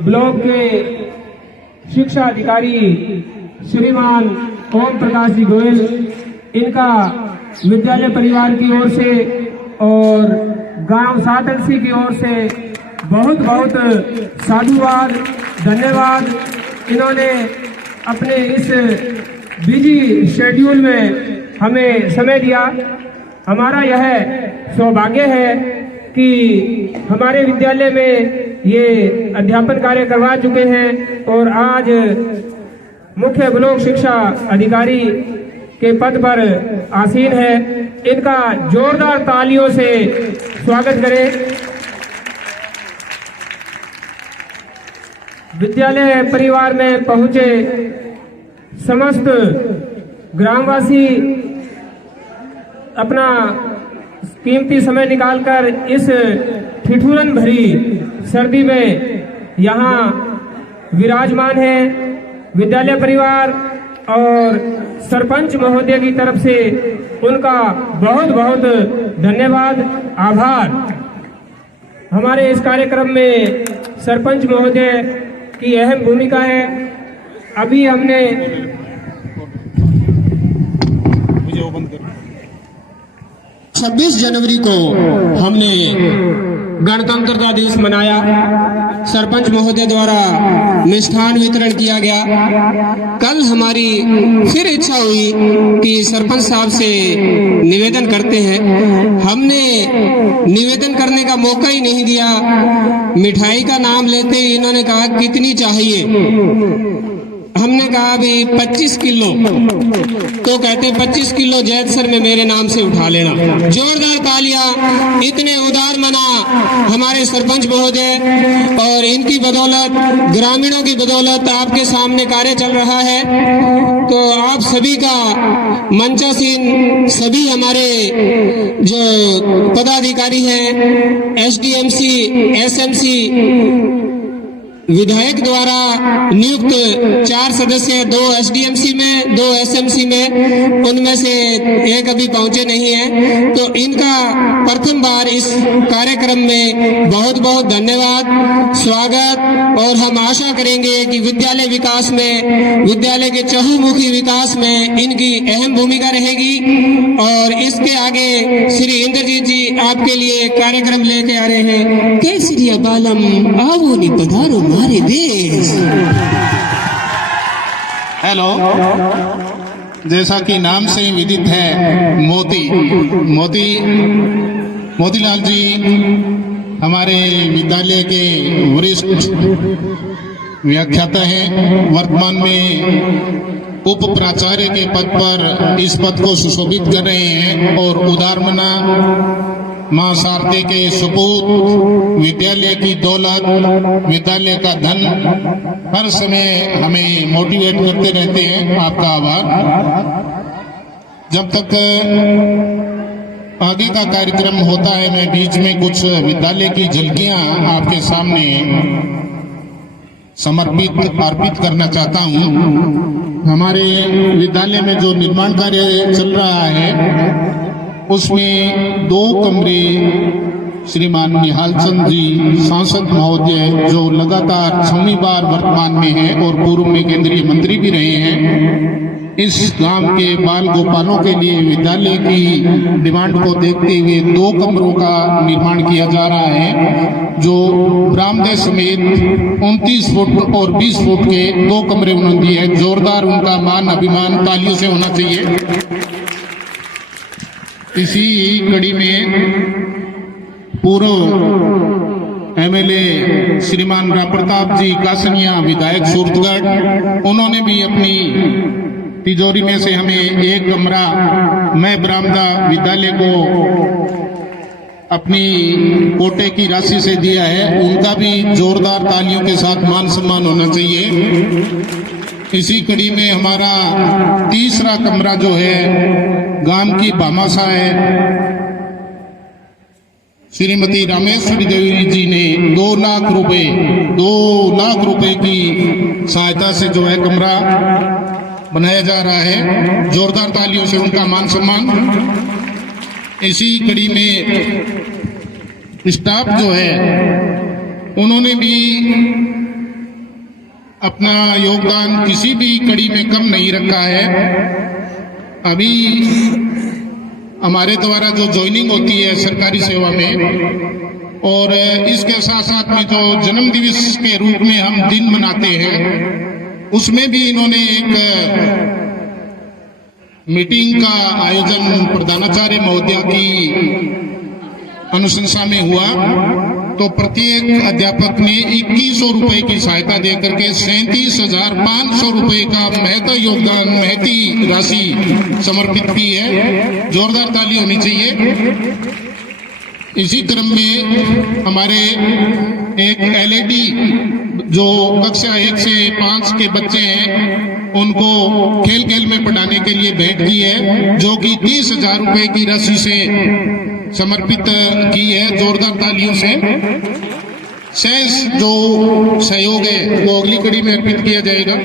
Block के शिक्षा अधिकारी श्रीमान ओम प्रकाश जी गोयल, इनका विद्यालय परिवार की ओर से और गांव सातलसी की ओर से बहुत बहुत साधुवाद, धन्यवाद। इन्होंने अपने इस बिजी शेड्यूल में हमें समय दिया। हमारा यह सौभाग्य है कि हमारे विद्यालय में ये अध्यापन कार्य करवा चुके हैं और आज मुख्य ब्लॉक शिक्षा अधिकारी के पद पर आसीन है। इनका जोरदार तालियों से स्वागत करें। विद्यालय परिवार में पहुंचे समस्त ग्रामवासी अपना कीमती समय निकालकर इस ठिठुरन भरी सर्दी में यहाँ विराजमान है। विद्यालय परिवार और सरपंच महोदय की तरफ से उनका बहुत बहुत धन्यवाद, आभार। हमारे इस कार्यक्रम में सरपंच महोदय की अहम भूमिका है। अभी हमने 26 जनवरी को हमने गणतंत्रता दिवस मनाया। सरपंच महोदय द्वारा मिष्ठान वितरण किया गया। कल हमारी फिर इच्छा हुई कि सरपंच साहब से निवेदन करते हैं। हमने निवेदन करने का मौका ही नहीं दिया। मिठाई का नाम लेते ही इन्होंने कहा कितनी चाहिए। हमने कहा अभी 25 किलो, तो कहते 25 किलो जैद सर में मेरे नाम से उठा लेना। जोरदार तालियां। इतने उदार मना हमारे सरपंच महोदय और इनकी बदौलत, ग्रामीणों की बदौलत आपके सामने कार्य चल रहा है। तो आप सभी का मंचासीन सभी हमारे जो पदाधिकारी हैं, एसडीएमसी, एसएमसी, विधायक द्वारा नियुक्त 4 सदस्य, 2 एसडीएमसी में, 2 एसएमसी में, उनमें से एक अभी पहुंचे नहीं है। तो इनका प्रथम बार इस कार्यक्रम में बहुत बहुत धन्यवाद, स्वागत। और हम आशा करेंगे कि विद्यालय विकास में, विद्यालय के चहुमुखी विकास में इनकी अहम भूमिका रहेगी। और इसके आगे श्री इंद्रजीत जी आपके लिए कार्यक्रम लेके आ रहे हैं। केसरिया बालम आवो नि पधारो हमारे देश। हेलो, जैसा कि नाम से ही विदित है, मोतीलाल जी हमारे विद्यालय के वरिष्ठ व्याख्याता हैं। वर्तमान में उप प्राचार्य के पद पर इस पद को सुशोभित कर रहे हैं और उदारमना मां शारदे के सपूत, विद्यालय की दौलत, विद्यालय का धन हर समय हमें मोटिवेट करते रहते हैं। आपका आभार। जब तक आगे का कार्यक्रम होता है, मैं बीच में कुछ विद्यालय की झलकियां आपके सामने अर्पित करना चाहता हूं। हमारे विद्यालय में जो निर्माण कार्य चल रहा है उसमें 2 कमरे श्रीमान निहाल चंद जी सांसद महोदय, जो लगातार 6वीं बार वर्तमान में है और पूर्व में केंद्रीय मंत्री भी रहे हैं, इस गांव के बाल गोपालों के लिए विद्यालय की डिमांड को देखते हुए 2 कमरों का निर्माण किया जा रहा है, जो बरामदे समेत 29 फुट और 20 फुट के 2 कमरे उन्होंने दिए हैं। जोरदार उनका मान अभिमान तालियों से होना चाहिए। इसी कड़ी में पूर्व एमएलए श्रीमान राम प्रताप जी कासनिया, विधायक सूरतगढ़, उन्होंने भी अपनी तिजोरी में से हमें 1 कमरा मैं बरामदा विद्यालय को अपनी कोटे की राशि से दिया है। उनका भी जोरदार तालियों के साथ मान सम्मान होना चाहिए। इसी कड़ी में हमारा तीसरा कमरा जो है गांव की भामाशाह है, श्रीमती रामेश्वरी देवी जी ने 2 लाख रुपए की सहायता से जो है कमरा बनाया जा रहा है। जोरदार तालियों से उनका मान सम्मान। इसी कड़ी में स्टाफ जो है उन्होंने भी अपना योगदान किसी भी कड़ी में कम नहीं रखा है। अभी हमारे द्वारा जो ज्वाइनिंग होती है सरकारी सेवा में, और इसके साथ साथ में जो जन्म दिवस के रूप में हम दिन मनाते हैं, उसमें भी इन्होंने एक मीटिंग का आयोजन प्रधानाचार्य महोदया की अनुशंसा में हुआ। तो प्रत्येक अध्यापक ने 2100 रुपए की सहायता देकर के 37,500 रुपए का महत्व योगदान, महती राशि समर्पित की है। जोरदार ताली होनी चाहिए। इसी क्रम में हमारे एक एलईडी जो कक्षा 1 से 5 के बच्चे हैं, उनको खेल खेल में पढ़ाने के लिए भेंट की है, जो कि 30,000 रुपए की राशि से समर्पित की है। जोरदार तालियों से शेष जो सहयोग है वो अगली कड़ी में अर्पित किया जाएगा।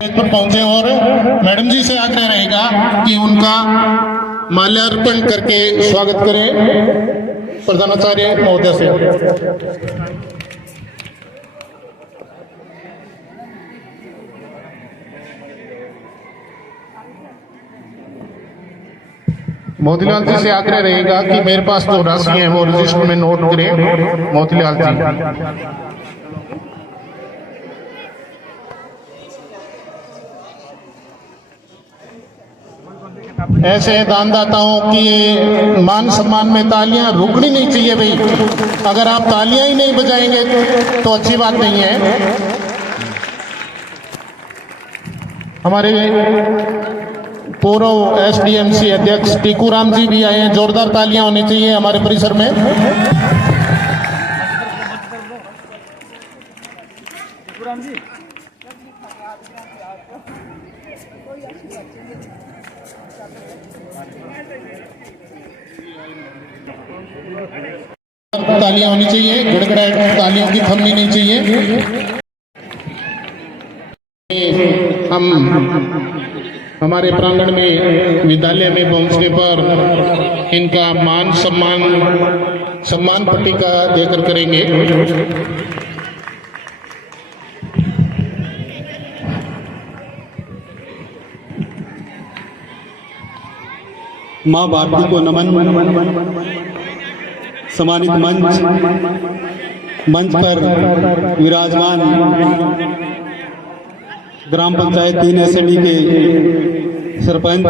पर पहुंचे और मैडम जी से आग्रह रहेगा कि उनका माल्यार्पण करके स्वागत करें प्रधानाचार्य महोदय से। मोतीलाल जी से आग्रह रहेगा कि मेरे पास जो राशि है वो रजिस्टर में नोट करें। मोतीलाल जी। ऐसे दानदाताओं की मान सम्मान में तालियां रुकनी नहीं चाहिए भाई। अगर आप तालियां ही नहीं बजाएंगे तो अच्छी बात नहीं है। हमारे पूर्व एसडीएमसी अध्यक्ष टीकूराम जी भी आए हैं, जोरदार तालियां होनी चाहिए हमारे परिसर में। तालियां होनी चाहिए, गड़गड़ाहट तालियों की थमनी नहीं चाहिए। हम हमारे प्रांगण में विद्यालय में पहुंचने पर इनका मान सम्मान पट्टिका देकर करेंगे। माँ भारती को नमन। सम्मानित मंच पर विराजमान ग्राम पंचायत 3 एसएडी के सरपंच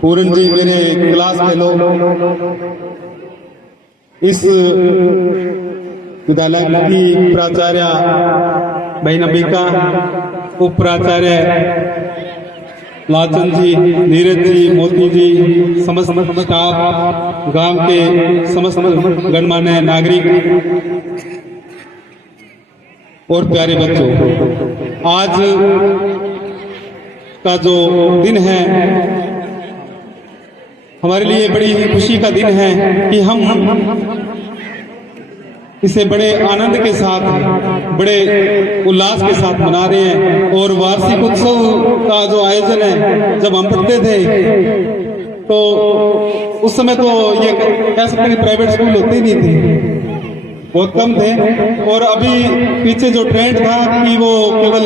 पूरन जी, मेरे क्लास फेलो, इस विद्यालय की प्राचार्य बहन अंबिका, उप प्राचार्य लाचन जी, नीरज जी, मोती जी, समस्त स्टाफ, गांव के समस्त गणमान्य नागरिक और प्यारे बच्चों, आज का जो दिन है हमारे लिए बड़ी खुशी का दिन है कि हम इसे बड़े आनंद के साथ, बड़े उल्लास के साथ मना रहे हैं। और वार्षिक उत्सव का जो आयोजन है, जब हम पढ़ते थे तो उस समय तो ये कह सकते हैं कि प्राइवेट स्कूल होते ही नहीं थे, बहुत कम थे। और अभी पीछे जो ट्रेंड था कि वो केवल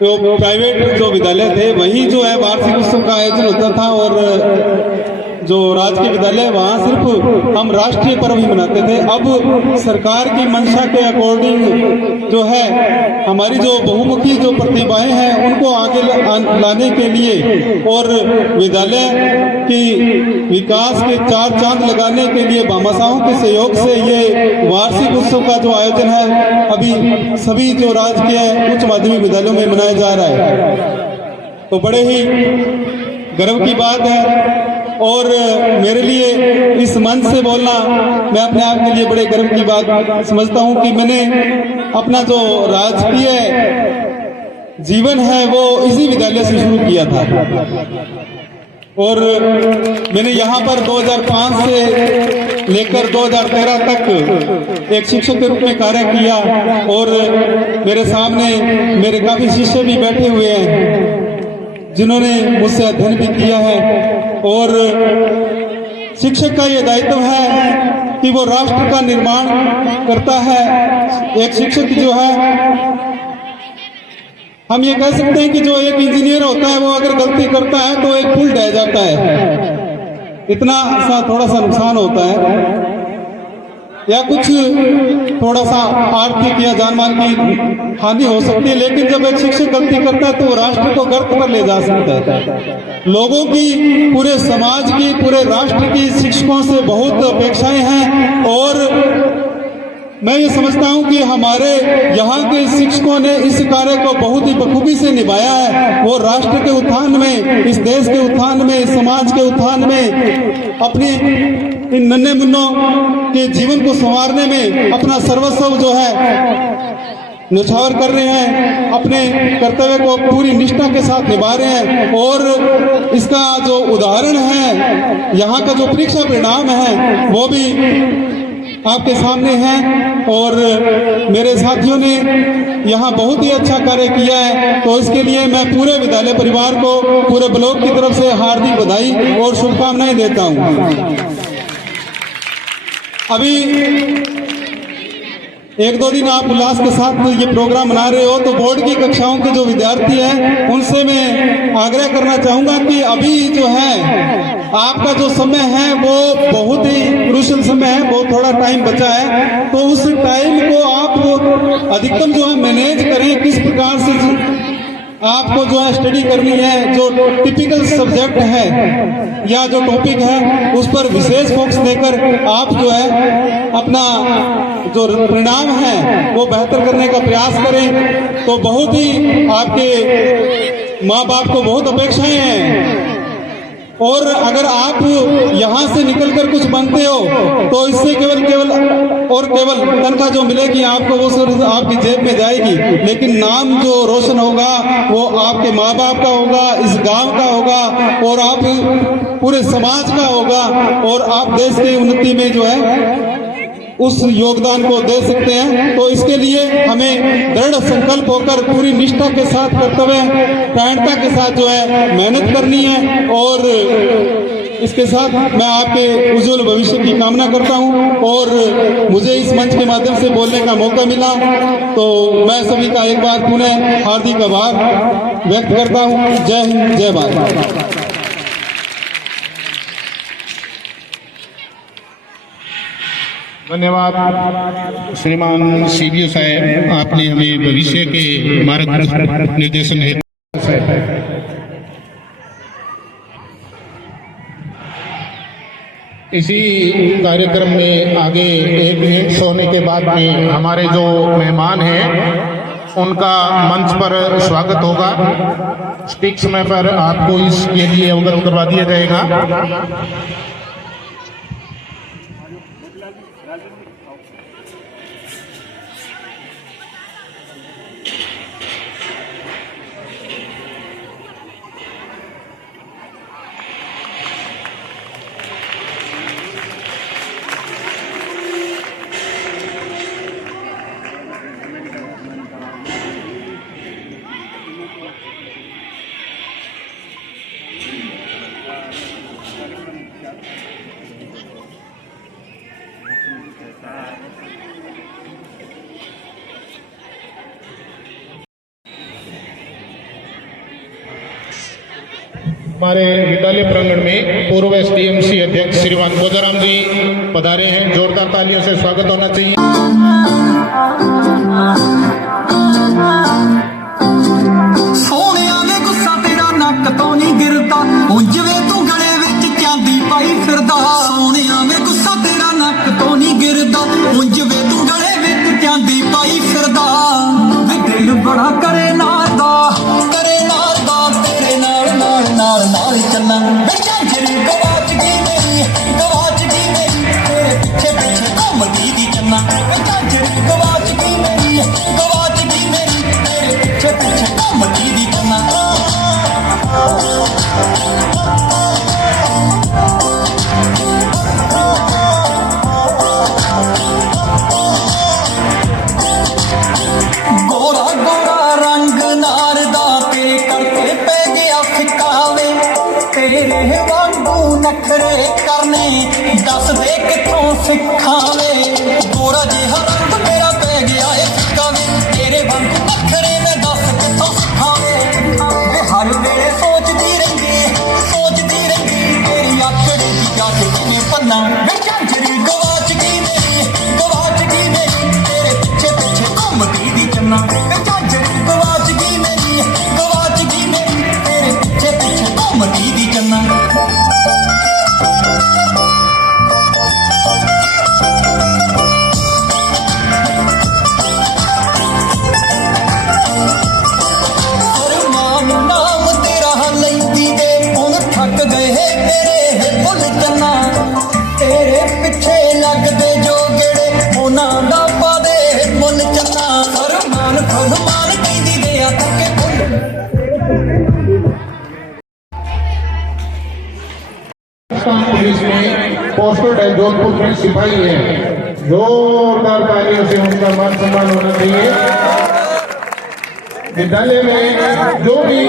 जो प्राइवेट जो विद्यालय थे वहीं जो है वार्षिक उत्सव का आयोजन होता था, और जो राजकीय विद्यालय वहाँ सिर्फ हम राष्ट्रीय पर्व ही मनाते थे। अब सरकार की मंशा के अकॉर्डिंग जो है हमारी जो बहुमुखी जो प्रतिभाएं हैं उनको आगे लाने के लिए और विद्यालय की विकास के 4 चांद लगाने के लिए भामाशाहों के सहयोग से ये वार्षिक उत्सव का जो आयोजन है अभी सभी जो राजकीय उच्च माध्यमिक विद्यालयों में मनाया जा रहा है, तो बड़े ही गर्व की बात है। और मेरे लिए इस मंच से बोलना मैं अपने आप के लिए बड़े गर्व की बात समझता हूं कि मैंने अपना जो राजकीय जीवन है वो इसी विद्यालय से शुरू किया था। और मैंने यहाँ पर 2005 से लेकर 2013 तक एक शिक्षक के रूप में कार्य किया, और मेरे सामने मेरे काफी शिष्य भी बैठे हुए हैं जिन्होंने मुझसे अध्ययन भी किया है। और शिक्षक का ये दायित्व है कि वो राष्ट्र का निर्माण करता है। एक शिक्षक जो है, हम ये कह सकते हैं कि जो एक इंजीनियर होता है वो अगर गलती करता है तो एक पुल ढह जाता है, इतना सा थोड़ा सा नुकसान होता है, या कुछ थोड़ा सा आर्थिक या जान माल की हानि हो सकती है। लेकिन जब एक शिक्षक गलती करता है तो वो राष्ट्र को गर्त पर ले जा सकता है। लोगों की, पूरे समाज की, पूरे राष्ट्र की शिक्षकों से बहुत अपेक्षाएं हैं, और मैं ये समझता हूं कि हमारे यहाँ के शिक्षकों ने इस कार्य को बहुत ही बखूबी से निभाया है। वो राष्ट्र के उत्थान में, इस देश के उत्थान में, समाज के उत्थान में, अपनी इन नन्हे मुन्नों के जीवन को संवारने में अपना सर्वस्व जो है न्यौछावर कर रहे हैं, अपने कर्तव्य को पूरी निष्ठा के साथ निभा रहे हैं। और इसका जो उदाहरण है, यहाँ का जो परीक्षा परिणाम है वो भी आपके सामने हैं और मेरे साथियों ने यहाँ बहुत ही अच्छा कार्य किया है, तो इसके लिए मैं पूरे विद्यालय परिवार को पूरे ब्लॉक की तरफ से हार्दिक बधाई और शुभकामनाएं देता हूँ। अभी एक दो दिन आप उल्लास के साथ ये प्रोग्राम मना रहे हो, तो बोर्ड की कक्षाओं के जो विद्यार्थी हैं उनसे मैं आग्रह करना चाहूंगा कि अभी जो है आपका जो समय है वो बहुत ही क्रूशियल समय है, बहुत थोड़ा टाइम बचा है, तो उस टाइम को आप अधिकतम जो है मैनेज करें, किस प्रकार से आपको जो है स्टडी करनी है, जो टिपिकल सब्जेक्ट है या जो टॉपिक है उस पर विशेष फोकस देकर आप जो है अपना जो परिणाम है वो बेहतर करने का प्रयास करें। तो बहुत ही आपके माँ बाप को बहुत अपेक्षाएं हैं, और अगर आप यहाँ से निकलकर कुछ बनते हो तो इससे केवल तनख्वाह जो मिलेगी आपको वो सिर्फ आपकी जेब में जाएगी, लेकिन नाम जो रोशन होगा वो आपके माँ बाप का होगा, इस गांव का होगा और आप पूरे समाज का होगा, और आप देश की उन्नति में जो है उस योगदान को दे सकते हैं। तो इसके लिए हमें दृढ़ संकल्प होकर पूरी निष्ठा के साथ, कर्तव्य प्राणता के साथ जो है मेहनत करनी है, और इसके साथ मैं आपके उज्जवल भविष्य की कामना करता हूं। और मुझे इस मंच के माध्यम से बोलने का मौका मिला तो मैं सभी का एक बार पुनः हार्दिक आभार व्यक्त करता हूं। जय हिंद, जय भारत। धन्यवाद श्रीमान सीबीओ साहब, आपने हमें भविष्य के मार्ग निर्देशन है। इसी कार्यक्रम में आगे 1 मिनट होने के बाद में हमारे जो मेहमान हैं उनका मंच पर स्वागत होगा। ठीक समय पर आपको इसके लिए अवगत करवा दिया जाएगा। हमारे विद्यालय प्रांगण में पूर्व एसडीएमसी अध्यक्ष श्रीमान गोजाराम जी पधारे हैं, जोरदार तालियों से स्वागत होना चाहिए। सोनिया वे गुस्सा तेरा नक तो नहीं गिरता, उंज वे तू गले विच चांदी पाई फिरदा। सोनिया वे गुस्सा तेरा नक तो नहीं गिरदा, उंज वे तू गले विच चांदी पाई फिरदा। वे दिल बड़ा करे नारदा तेरे नाल चलना। वे झांझरी गवाच गई मेरी तेरे पीछे घूमदी दी चन्ना। वे झांझरी गवाच गई मेरी तेरे पीछे घूमदी दी चन्ना। गोरा गोरा रंग नारदा तेरे करके पै गया फिकावे। तेरे वांगू नखरे करने दस दे किथों सिखावे। गोरा जिहा रंग मेरा पै गया फिकावे, तेरे वांगू नखरे में दस किथों सिखावे। हर वेले सोचदी रहिंदी तेरी आखड़ी दी गल किवें पन्ना। वे झांझरी गवाच गई मेरी तेरे पीछे घूमदी दी चन्ना। वे झांझरी गवाच गई मेरी तेरे पीछे घूमदी दी चन्ना। अरमान नाम तेरा लैंदी दे हुण थक गए तेरे भुल चन्ना। तेरे पिछे लगदे जो गेड़े उन्हां दा पा दे मुल चन्ना। अरमान कहंदी दे आ थके पुलिस में पोस्टेड है, जोधपुर में सिपाही है। जोरदार तालियों से उनका मान सम्मान होना चाहिए। विद्यालय में जो भी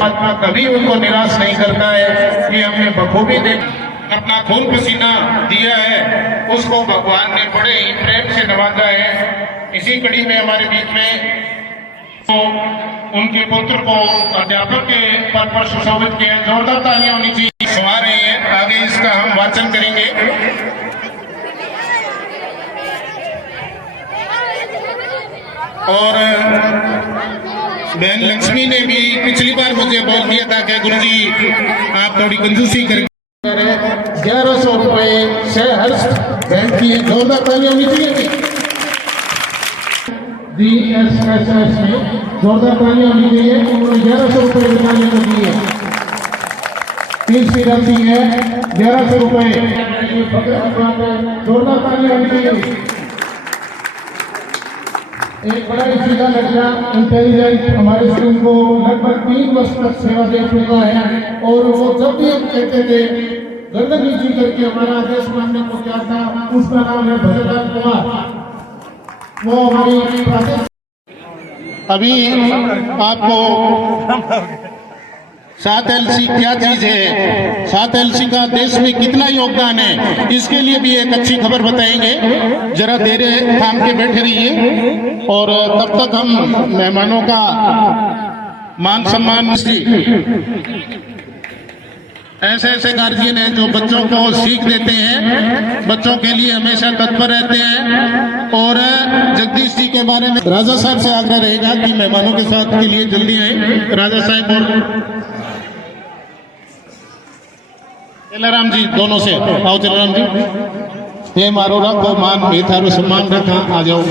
आत्मा कभी उनको निराश नहीं करता है। ये हमने बखूबी देख अपना खून पसीना दिया है, उसको भगवान ने बड़े ही प्रेम से नवाजा है। इसी कड़ी में हमारे बीच में तो उनके पुत्र को अध्यापक के पद पर सुशोभित किया। जोरदार तालियां होनी चाहिए। सुना रहे हैं, आगे इसका हम वाचन करेंगे। और बहन लक्ष्मी ने भी पिछली बार मुझे बोल दिया था कि गुरुजी आप थोड़ी कंजूसी करके 1100 रुपए से हर्ष बहन की जोरदार तालियां होनी चाहिए। DSSS में जोरदार तालियां होनी चाहिए। उन्होंने 1100 रुपए बताने को दिए। तीसरी राशि है 1100 रुपए। जोरदार तालियां होनी चाहिए। एक बड़ा ही सीधा लड़का इंटेलिजेंट हमारे स्कूल को लगभग 3 वर्ष तक सेवा दे चुका है। और वो जब भी हम कहते थे गर्दन नीची करके हमारा आदेश मानने को क्या था, उसका नाम है भजनलाल कुमार। वो हमारी अभी आपको 7LC क्या चीज है, 7LC का देश में कितना योगदान है, इसके लिए भी एक अच्छी खबर बताएंगे। जरा देर थाम के बैठे रहिए और तब तक हम मेहमानों का मान सम्मान ऐसे ऐसे गार्जियन हैं जो बच्चों को सीख देते हैं, बच्चों के लिए हमेशा तत्पर रहते हैं। और जगदीश जी के बारे में राजा साहब से आग्रह रहेगा कि मेहमानों के साथ के लिए जल्दी आए। राजा साहब और चलाराम जी दोनों से आओ। चलाराम जी हे मारो रखो मान, हे थारो सम्मान रखा, आ जाओ।